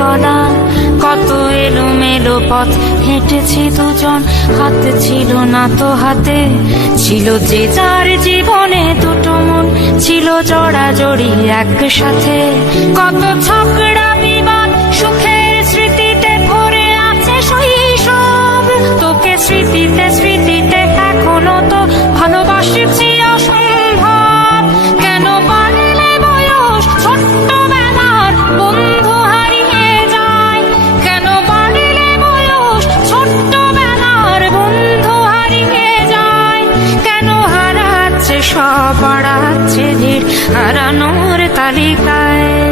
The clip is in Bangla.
গলা। কত এলোমেলো পথ হেঁটেছি দুজন, হাতে ছিল না তো হাতে, ছিল যে যার জীবনে দুটো মন, ছিল জড়াজড়ি একসাথে। কত ঝগড়া বিবাদ সুখের স্মৃতিতে ভরে আছে শৈশব, তোকে স্মৃতিতে স্মৃতিতে এখনো তো ভালোবাসছি অসম্ভব। কেন বাড়লে বয়স ছোট্টবেলার বন্ধু হারিয়ে যায়, কেন বাড়লে বয়স ছোট্টবেলার বন্ধু হারিয়ে যায়, কেন হারাচ্ছে সব বাড়াচ্ছে ভিড় হারানোর তালিকায়।